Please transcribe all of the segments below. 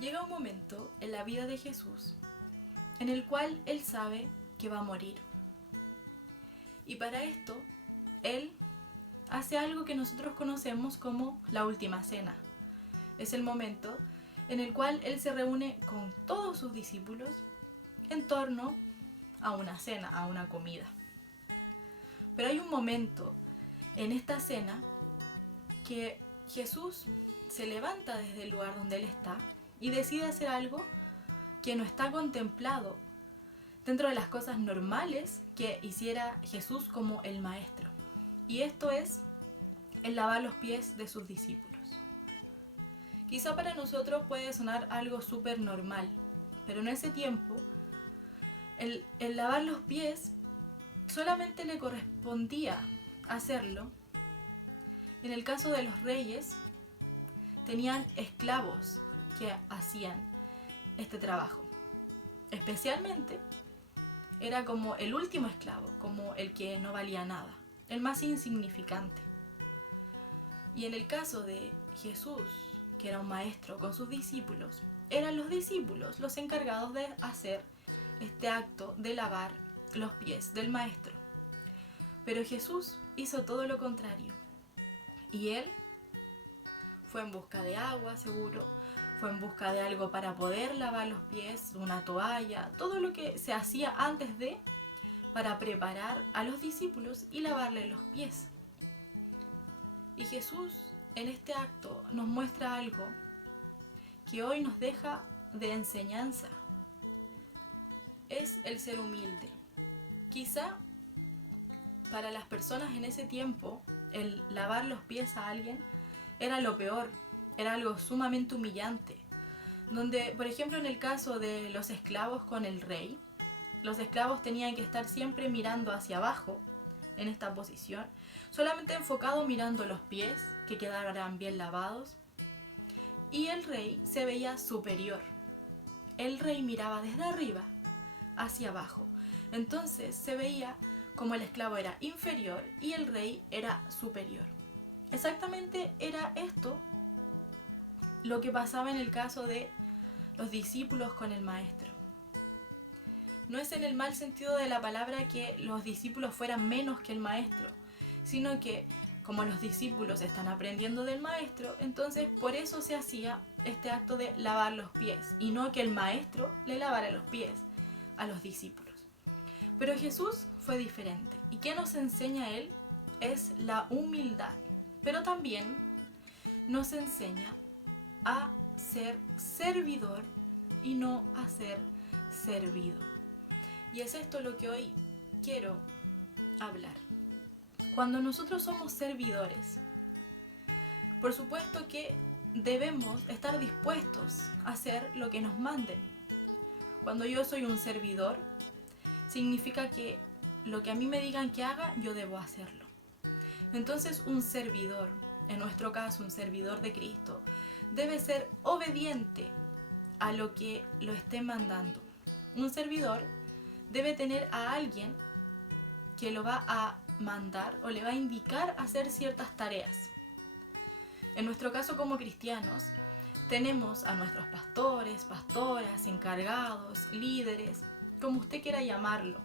Llega un momento en la vida de Jesús en el cual Él sabe que va a morir. Y para esto, Él hace algo que nosotros conocemos como la última cena. Es el momento en el cual Él se reúne con todos sus discípulos en torno a una cena, a una comida. Pero hay un momento en esta cena que Jesús se levanta desde el lugar donde Él está y decide hacer algo que no está contemplado dentro de las cosas normales que hiciera Jesús como el maestro. Y esto es el lavar los pies de sus discípulos. Quizá para nosotros puede sonar algo súper normal, pero en ese tiempo el lavar los pies solamente le correspondía hacerlo. En el caso de los reyes, tenían esclavos que hacían este trabajo. Especialmente era como el último esclavo, como el que no valía nada, el más insignificante. Y en el caso de Jesús, que era un maestro con sus discípulos, eran los discípulos los encargados de hacer este acto de lavar los pies del maestro. Pero Jesús hizo todo lo contrario. Y Él fue en busca de agua, seguro, fue en busca de algo para poder lavar los pies, una toalla, todo lo que se hacía antes de, para preparar a los discípulos y lavarles los pies. Y Jesús en este acto nos muestra algo que hoy nos deja de enseñanza. Es el ser humilde. Quizá para las personas en ese tiempo, el lavar los pies a alguien era lo peor, era algo sumamente humillante. Donde, por ejemplo, en el caso de los esclavos con el rey, los esclavos tenían que estar siempre mirando hacia abajo, en esta posición, solamente enfocado mirando los pies, que quedaran bien lavados, y el rey se veía superior. El rey miraba desde arriba hacia abajo. Entonces se veía como el esclavo era inferior y el rey era superior. Exactamente era esto lo que pasaba en el caso de los discípulos con el maestro. No es en el mal sentido de la palabra que los discípulos fueran menos que el maestro, sino que como los discípulos están aprendiendo del maestro, entonces por eso se hacía este acto de lavar los pies y no que el maestro le lavara los pies a los discípulos. Pero Jesús fue diferente. ¿Y qué nos enseña Él? Es la humildad, pero también nos enseña a ser servidor y no a ser servido. Y es esto lo que hoy quiero hablar. Cuando nosotros somos servidores, por supuesto que debemos estar dispuestos a hacer lo que nos manden. Cuando yo soy un servidor, significa que lo que a mí me digan que haga, yo debo hacerlo. Entonces un servidor, en nuestro caso un servidor de Cristo, debe ser obediente a lo que lo esté mandando. Un servidor debe tener a alguien que lo va a mandar o le va a indicar hacer ciertas tareas. En nuestro caso como cristianos, tenemos a nuestros pastores, pastoras, encargados, líderes, como usted quiera llamarlo,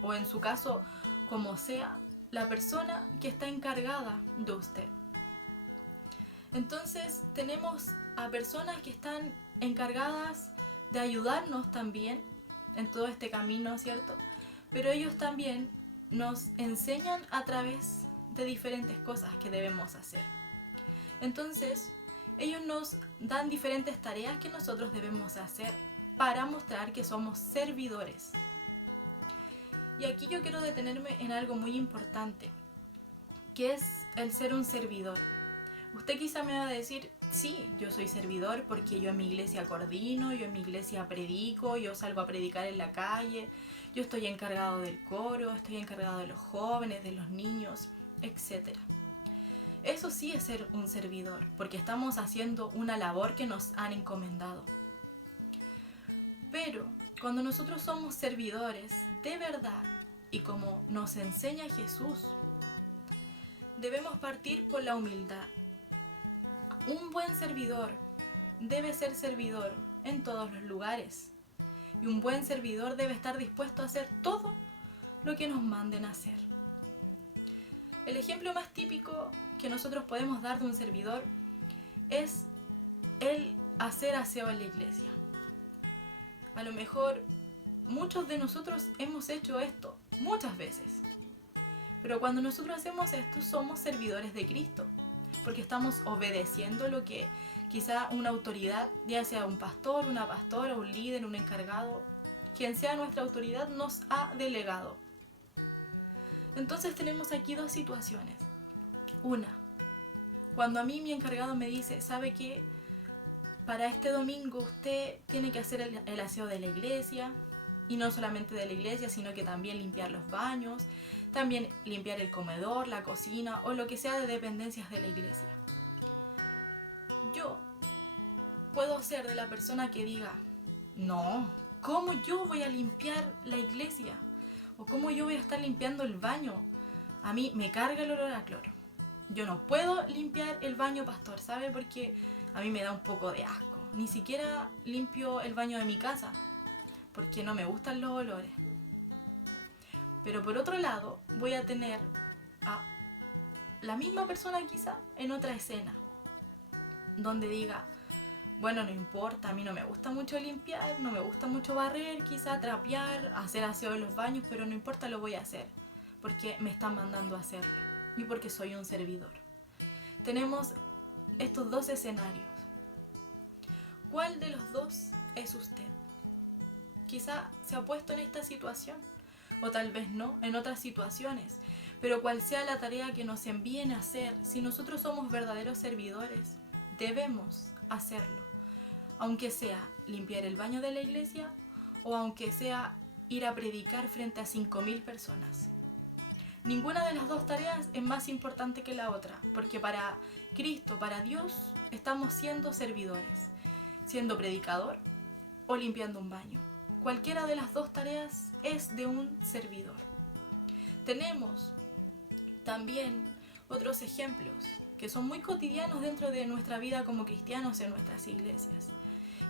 o en su caso, como sea la persona que está encargada de usted. Entonces tenemos a personas que están encargadas de ayudarnos también en todo este camino, ¿cierto? Pero ellos también nos enseñan a través de diferentes cosas que debemos hacer. Entonces, ellos nos dan diferentes tareas que nosotros debemos hacer para mostrar que somos servidores. Y aquí yo quiero detenerme en algo muy importante, que es el ser un servidor. Usted quizá me va a decir, sí, yo soy servidor porque yo en mi iglesia coordino, yo en mi iglesia predico, yo salgo a predicar en la calle, yo estoy encargado del coro, estoy encargado de los jóvenes, de los niños, etc. Eso sí es ser un servidor, porque estamos haciendo una labor que nos han encomendado. Pero cuando nosotros somos servidores de verdad, y como nos enseña Jesús, debemos partir por la humildad. Un buen servidor debe ser servidor en todos los lugares. Y un buen servidor debe estar dispuesto a hacer todo lo que nos manden a hacer. El ejemplo más típico que nosotros podemos dar de un servidor es el hacer aseo en la iglesia. A lo mejor muchos de nosotros hemos hecho esto muchas veces. Pero cuando nosotros hacemos esto, somos servidores de Cristo, porque estamos obedeciendo lo que quizá una autoridad, ya sea un pastor, una pastora, un líder, un encargado, quien sea nuestra autoridad, nos ha delegado. Entonces tenemos aquí dos situaciones. Una, cuando a mí mi encargado me dice, ¿sabe qué? Para este domingo usted tiene que hacer el aseo de la iglesia, y no solamente de la iglesia, sino que también limpiar los baños, también limpiar el comedor, la cocina o lo que sea de dependencias de la iglesia. Yo puedo ser de la persona que diga, no, ¿cómo yo voy a limpiar la iglesia? ¿O cómo yo voy a estar limpiando el baño? A mí me carga el olor a cloro. Yo no puedo limpiar el baño, pastor, ¿sabe? Porque a mí me da un poco de asco. Ni siquiera limpio el baño de mi casa, porque no me gustan los olores. Pero por otro lado, voy a tener a la misma persona quizá en otra escena, donde diga, bueno, no importa, a mí no me gusta mucho limpiar, no me gusta mucho barrer, quizá trapear, hacer aseo en los baños, pero no importa, lo voy a hacer, porque me están mandando a hacerlo y porque soy un servidor. Tenemos estos dos escenarios. ¿Cuál de los dos es usted? Quizá se ha puesto en esta situación, o tal vez no, en otras situaciones, pero cual sea la tarea que nos envíen a hacer, si nosotros somos verdaderos servidores, debemos hacerlo, aunque sea limpiar el baño de la iglesia o aunque sea ir a predicar frente a 5.000 personas. Ninguna de las dos tareas es más importante que la otra, porque para Cristo, para Dios, estamos siendo servidores, siendo predicador o limpiando un baño. Cualquiera de las dos tareas es de un servidor. Tenemos también otros ejemplos que son muy cotidianos dentro de nuestra vida como cristianos en nuestras iglesias.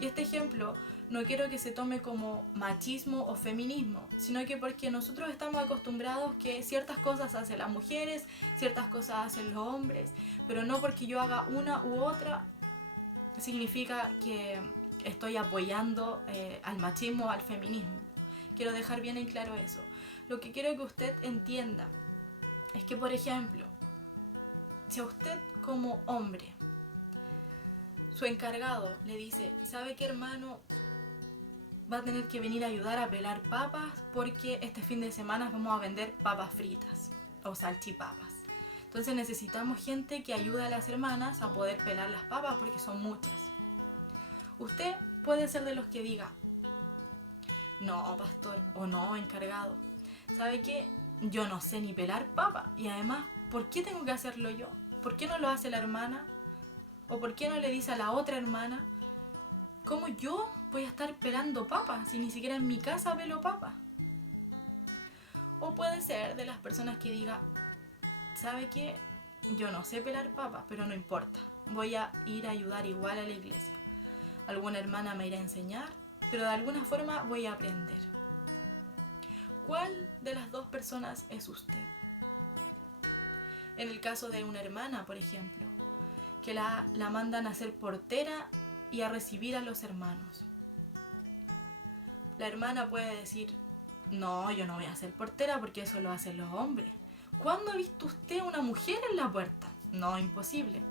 Y este ejemplo no quiero que se tome como machismo o feminismo, sino que porque nosotros estamos acostumbrados que ciertas cosas hacen las mujeres, ciertas cosas hacen los hombres, pero no porque yo haga una u otra significa que estoy apoyando al machismo o al feminismo. Quiero dejar bien en claro eso. Lo que quiero que usted entienda es que, por ejemplo, si a usted como hombre, su encargado le dice, ¿sabe qué, hermano? Va a tener que venir a ayudar a pelar papas porque este fin de semana vamos a vender papas fritas o salchipapas. Entonces necesitamos gente que ayude a las hermanas a poder pelar las papas porque son muchas. Usted puede ser de los que diga, no, pastor, o no, encargado, ¿sabe qué? Yo no sé ni pelar papas y además, ¿por qué tengo que hacerlo yo? ¿Por qué no lo hace la hermana? ¿O por qué no le dice a la otra hermana? ¿Cómo yo voy a estar pelando papas si ni siquiera en mi casa pelo papas? O puede ser de las personas que diga, ¿sabe qué? Yo no sé pelar papas, pero no importa, voy a ir a ayudar igual a la iglesia. Alguna hermana me irá a enseñar, pero de alguna forma voy a aprender. ¿Cuál de las dos personas es usted? En el caso de una hermana, por ejemplo, que la mandan a ser portera y a recibir a los hermanos. La hermana puede decir, no, yo no voy a ser portera porque eso lo hacen los hombres. ¿Cuándo ha visto usted una mujer en la puerta? No, imposible.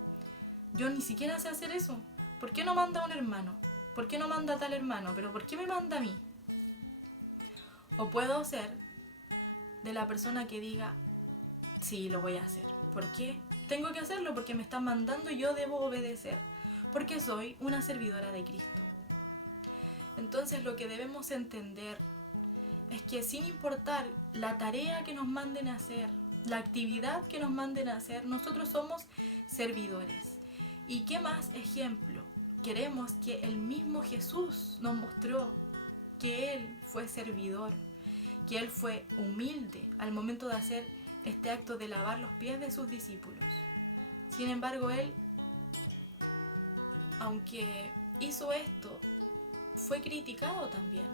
Yo ni siquiera sé hacer eso. ¿Por qué no manda a un hermano? ¿Por qué no manda a tal hermano? ¿Pero por qué me manda a mí? O puedo ser de la persona que diga, sí, lo voy a hacer. ¿Por qué? Tengo que hacerlo porque me están mandando y yo debo obedecer. Porque soy una servidora de Cristo. Entonces lo que debemos entender es que sin importar la tarea que nos manden a hacer, la actividad que nos manden a hacer, nosotros somos servidores. ¿Y qué más ejemplo? Queremos que el mismo Jesús nos mostró que Él fue servidor, que Él fue humilde al momento de hacer este acto de lavar los pies de sus discípulos. Sin embargo, Él, aunque hizo esto, fue criticado también.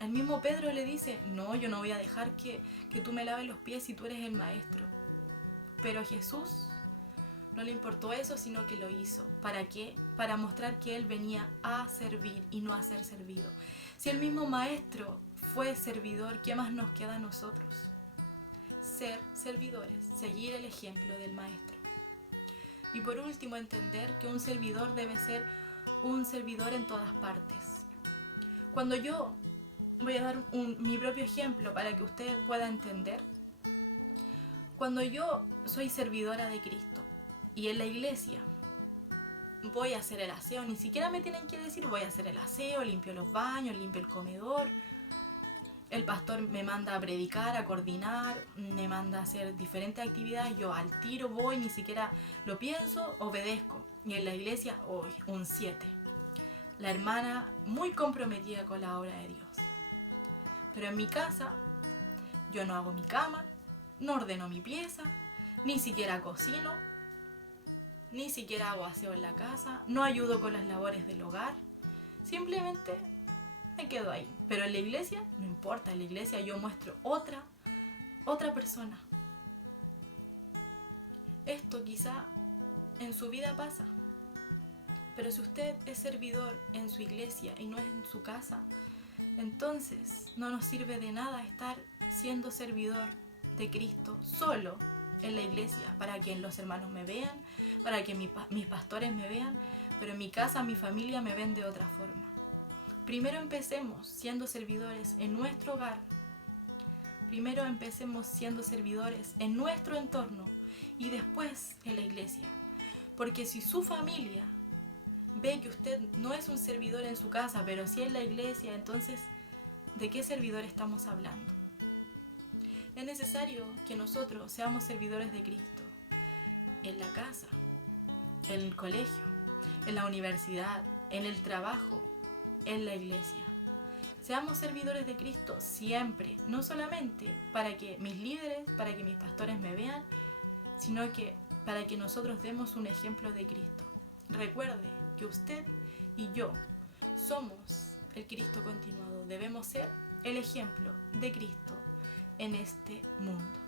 El mismo Pedro le dice, no, yo no voy a dejar que tú me laves los pies si tú eres el maestro. Pero a Jesús no le importó eso, sino que lo hizo. ¿Para qué? Para mostrar que él venía a servir y no a ser servido. Si el mismo maestro fue servidor, ¿qué más nos queda a nosotros? Ser servidores, seguir el ejemplo del maestro. Y por último, entender que un servidor debe ser un servidor en todas partes. Cuando yo voy a dar mi propio ejemplo para que usted pueda entender. Cuando yo soy servidora de Cristo y en la iglesia voy a hacer el aseo, ni siquiera me tienen que decir voy a hacer el aseo, limpio los baños, limpio el comedor. El pastor me manda a predicar, a coordinar, me manda a hacer diferentes actividades, yo al tiro voy, ni siquiera lo pienso, obedezco. Y en la iglesia, hoy, un 7. La hermana muy comprometida con la obra de Dios. Pero en mi casa, yo no hago mi cama, no ordeno mi pieza, ni siquiera cocino, ni siquiera hago aseo en la casa, no ayudo con las labores del hogar, simplemente me quedo ahí. Pero en la iglesia, no importa, en la iglesia yo muestro otra persona. Esto quizá en su vida pasa, pero si usted es servidor en su iglesia y no es en su casa, entonces no nos sirve de nada estar siendo servidor de Cristo solo en la iglesia, para que los hermanos me vean, para que mis pastores me vean, pero en mi casa, mi familia me ven de otra forma. Primero empecemos siendo servidores en nuestro hogar. Primero empecemos siendo servidores en nuestro entorno y después en la iglesia. Porque si su familia ve que usted no es un servidor en su casa, pero sí en la iglesia, entonces, ¿de qué servidor estamos hablando? Es necesario que nosotros seamos servidores de Cristo en la casa, en el colegio, en la universidad, en el trabajo, en la iglesia. Seamos servidores de Cristo siempre, no solamente para que mis líderes, para que mis pastores me vean, sino que para que nosotros demos un ejemplo de Cristo. Recuerde que usted y yo somos el Cristo continuado. Debemos ser el ejemplo de Cristo en este mundo.